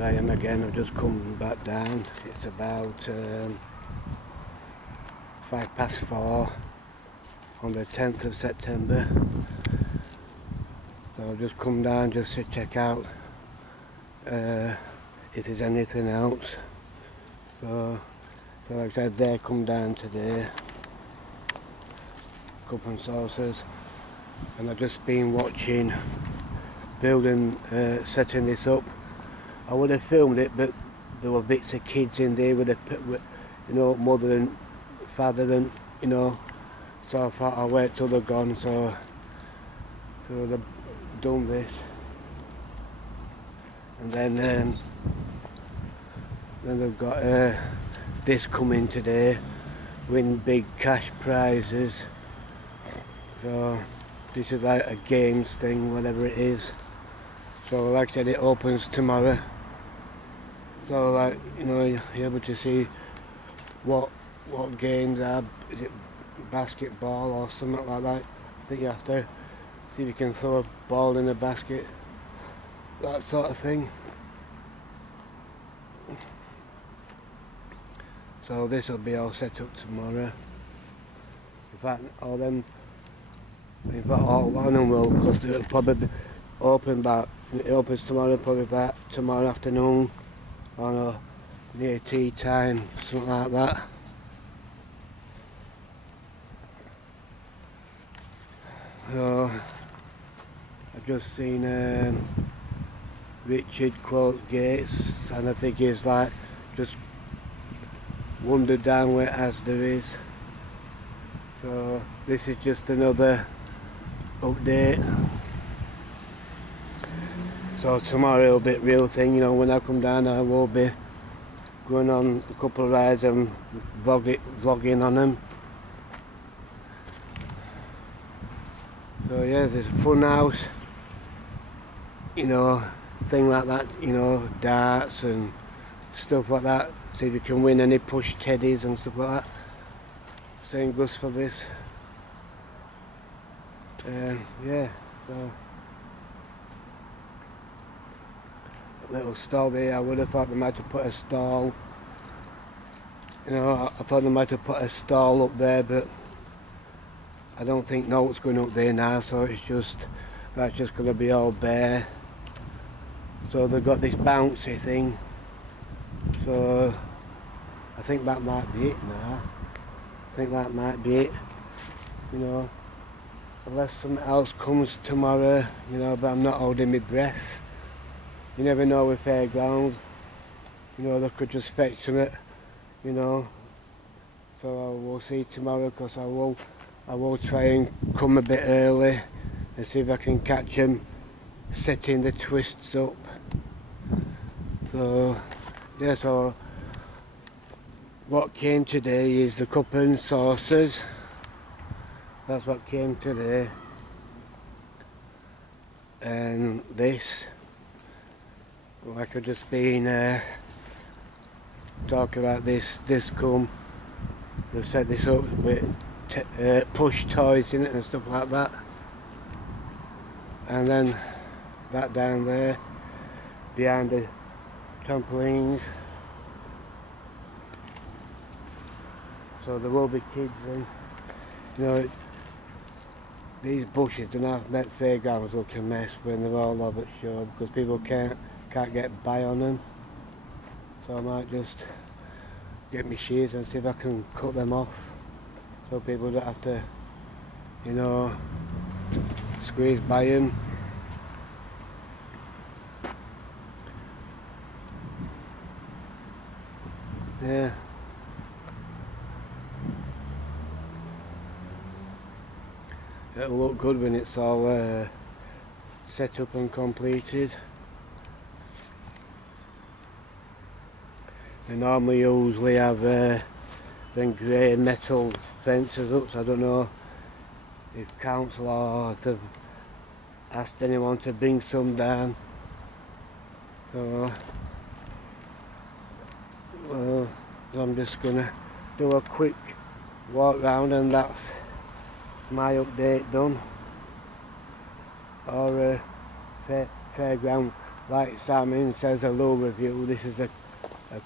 here I am again. I've just come back down. It's about 4:05 on the 10th of September. So I've just come down just to check out if there's anything else. So like I said, they come down today, cup and saucers, and I've just been watching building, setting this up. I would have filmed it, but there were bits of kids in there with mother and father, and so I thought I'll wait till they're gone. So they've done this, and then they've got this coming today, win big cash prizes. So this is like a games thing, whatever it is. So like I said, it opens tomorrow. So you're able to see what games are. Is it basketball or something like that? I think you have to see if you can throw a ball in a basket, that sort of thing. So this will be all set up tomorrow. In fact, all of them will, because it'll probably open it opens tomorrow, probably about tomorrow afternoon, or near tea time, something like that. So I've just seen Richard close gates, and I think he's like just wandered down where Asda is. So this is just another update. So tomorrow will be a real thing, when I come down I will be going on a couple of rides and vlogging on them. So yeah, there's a fun house, thing like that, darts and stuff like that. See if you can win any push teddies and stuff like that. Same goes for this. Yeah, so little stall there. I would have thought they might have put a stall. I thought they might have put a stall up there, but I don't think it's going up there now. So that's just going to be all bare. So they've got this bouncy thing. So I think that might be it now. I think that might be it. Unless something else comes tomorrow, but I'm not holding my breath. You never know with fairgrounds, they could just fetch something, So I will see tomorrow, because I will try and come a bit early and see if I can catch them setting the twists up. So yeah, so what came today is the cup and saucers. That's what came today. And this, like I've just been talking about this come, they've set this up with push toys in it and stuff like that. And then that down there, behind the trampolines. So there will be kids in. These bushes do not make fairgrounds look a mess when they're all over at show, because people can't get by on them. So I might just get my shears and see if I can cut them off, so people don't have to, squeeze by them. Yeah. It'll look good when it's all set up and completed. They normally usually have them grey metal fences up, so I don't know if council or if they've asked anyone to bring some down. So I'm just gonna do a quick walk round, and that's my update done. Or fairground like Simon says, a low review. This is a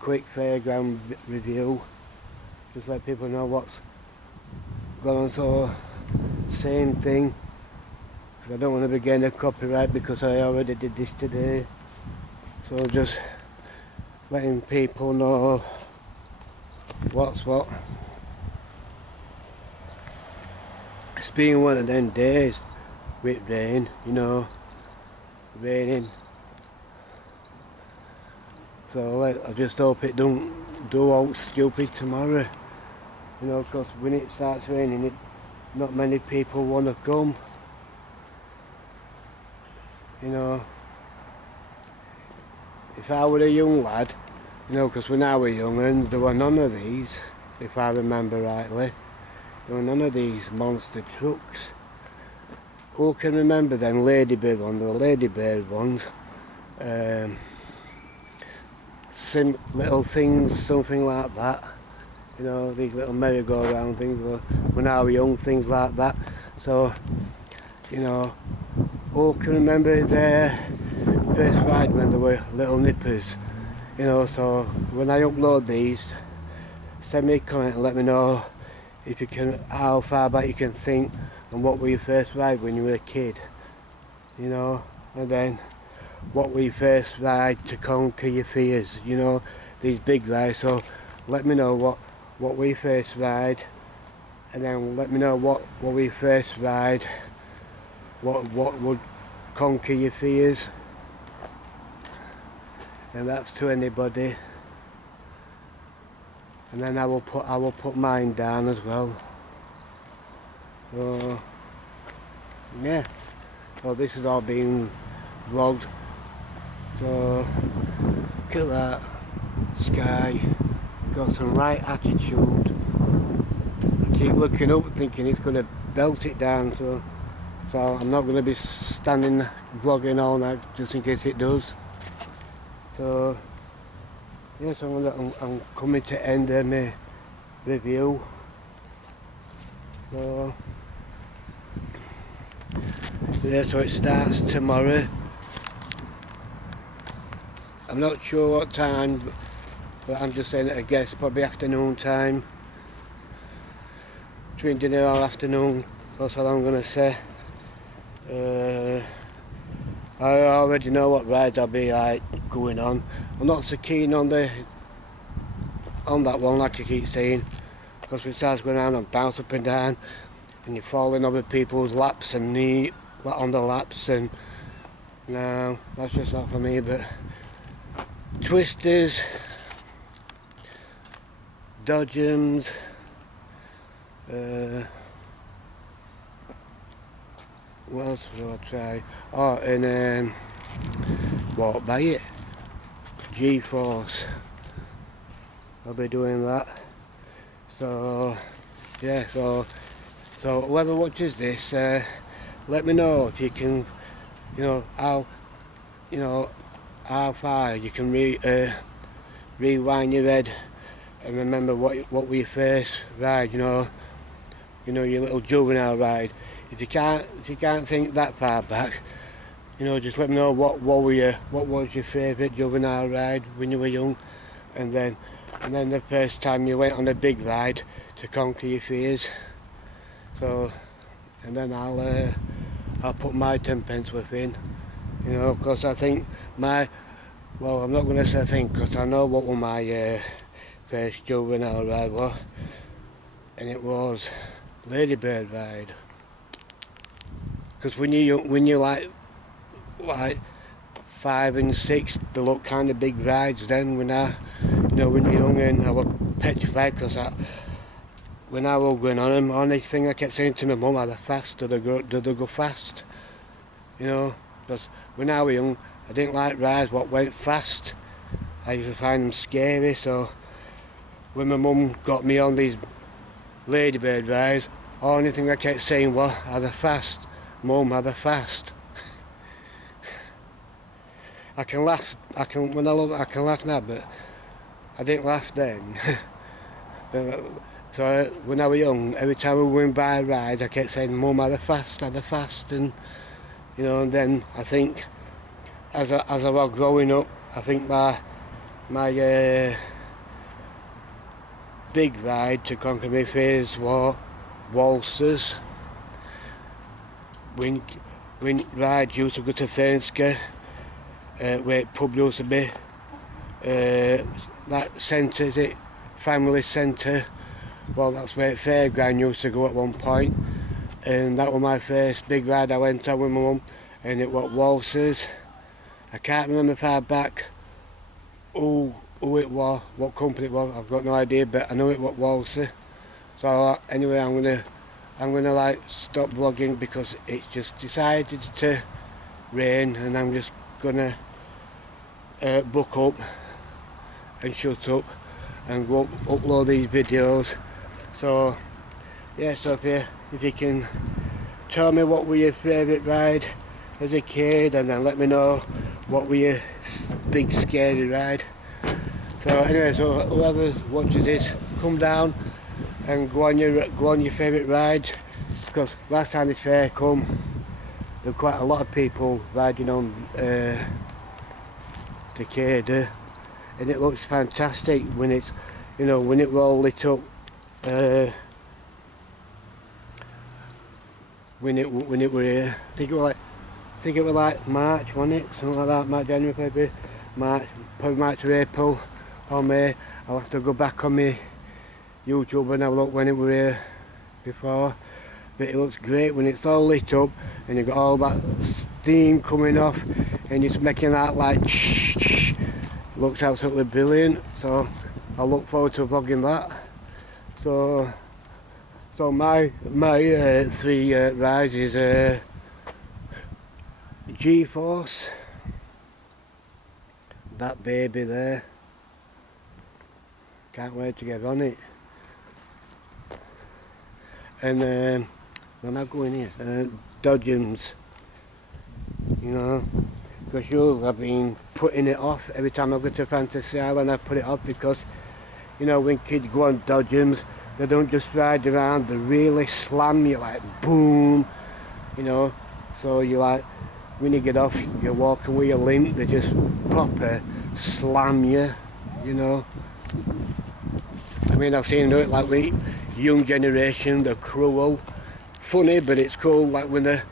quick fairground review. Just let people know what's going on. So, same thing. I don't want to be getting a copyright because I already did this today. So just letting people know what's what. It's been one of them days with rain, you know, raining. So I just hope it don't do all stupid tomorrow, you know, because when it starts raining, not many people want to come, you know. If I were a young lad, you know, because when I was young and there were none of these, if I remember rightly, there were none of these monster trucks. Who can remember them ladybird ones? There were ladybird ones. Little things, something like that. You know, these little merry-go-round things were, when I was young, things like that. So, you know, who can remember their first ride when they were little nippers? You know, so when I upload these, send me a comment and let me know if you can, how far back you can think and what were your first ride when you were a kid, you know, and then what were your first ride to conquer your fears, you know, these big rides. So let me know what were your first ride, and then let me know what were your first ride, what would conquer your fears, and that's to anybody. And then I will put mine down as well. So yeah, so this has all been vlogged. So look at that sky, got some right attitude. I keep looking up thinking it's going to belt it down, so I'm not going to be standing vlogging all night just in case it does. So yes, I'm coming to end my review. So yeah, so it starts tomorrow. I'm not sure what time, but I'm just saying it, I guess probably afternoon time. Between dinner or afternoon, that's all I'm going to say. I already know what rides I'll be like going on. I'm not so keen on that one, like I keep saying, because it starts going around and bounce up and down, and you're falling over people's laps and on the laps, and no, that's just not for me. But twisters, dodgems, what else will I try? Oh, and walk by it, G-force. I'll be doing that. So yeah, so whoever watches this, let me know if you can, you know, how far you can rewind your head and remember what were your first ride, you know, your little juvenile ride. If you can't think that far back, you know, just let me know what was your favourite juvenile ride when you were young, and then the first time you went on a big ride to conquer your fears. So, and then I'll put my 10p worth in, you know, because I think well, I'm not going to say I think, because I know what my first juvenile ride was, and it was ladybird ride. Because when you're like 5 and 6, they look kind of big rides. Then when when you're young, and I was petrified, because when I was going on them, only thing I kept saying to my mum, are they fast? Do they go fast? You know, because when I was young, I didn't like rides what went fast. I used to find them scary. So when my mum got me on these ladybird rides, only thing I kept saying was, are they fast? Mum, are they fast? I can laugh. I can laugh now, but I didn't laugh then. So when I was young, every time we went by rides, I kept saying, "Mum, are they fast? Are they fast?" And you know, and then I think as I was growing up, I think my big ride to conquer my fears was waltzers. When rides used to go to Thurnsca, where pub used to be, that centre, is it? Family centre. Well, that's where Fairground used to go at one point, and that was my first big ride I went on with my mum, and it was waltzers. I can't remember far back who it was, what company it was. I've got no idea, but I know it was waltzer. So anyway, I'm gonna like stop vlogging because it's just decided to rain, and I'm just gonna book up and shut up and go upload these videos. So yeah, so if you can tell me what were your favourite ride as a kid, and then let me know what were your big scary ride. So anyway, so whoever watches this, come down and go on your favourite rides, because last time this fair come, there were quite a lot of people riding on the Cader, and it looks fantastic when it's, you know, when it were all lit up. When it were here, I think it was like March, wasn't it? Something like that, March, January, February, March, probably March or April or May. I'll have to go back on my YouTube and have a look when it were here before. But it looks great when it's all lit up and you've got all that steam coming off and it's making that like looks absolutely brilliant. So I look forward to vlogging that. So my three rides is G-Force, that baby there, can't wait to get on it, and when I go in here, Dodgems, you know, because I've been putting it off every time I go to Fantasy Island. I put it off because, you know, when kids go on Dodgems, they don't just ride around, they really slam you, like boom, you know. So you like, when you get off, you're walking with your limp, they just proper slam you, you know. I mean, I've seen it like with young generation, they're cruel, funny, but it's cool, like when they're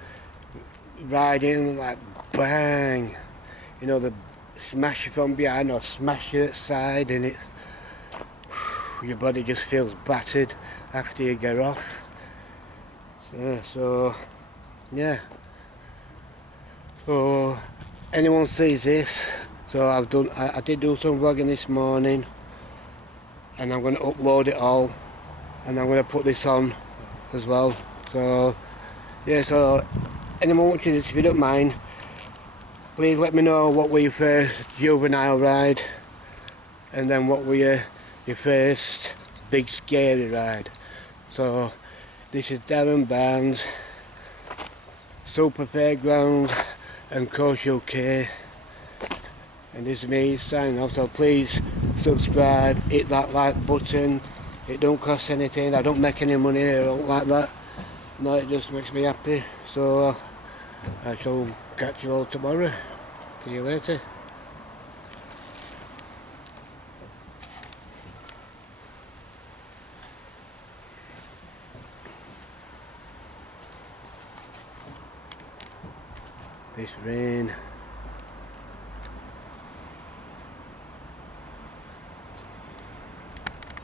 riding, like bang, you know, they smash you from behind or smash you at side, and it's, your body just feels battered after you get off. So yeah. So anyone sees this, so I did do some vlogging this morning, and I'm going to upload it all, and I'm going to put this on as well. So yeah, so anyone watching this, if you don't mind, please let me know what were your first juvenile ride, and then what were your first big scary ride. So this is Darren Barnes, Super Fairground and Coach UK, and this is me signing off. So please subscribe, hit that like button, it don't cost anything, I don't make any money, I don't like that, no, it just makes me happy. So I shall catch you all tomorrow. See you later. This rain.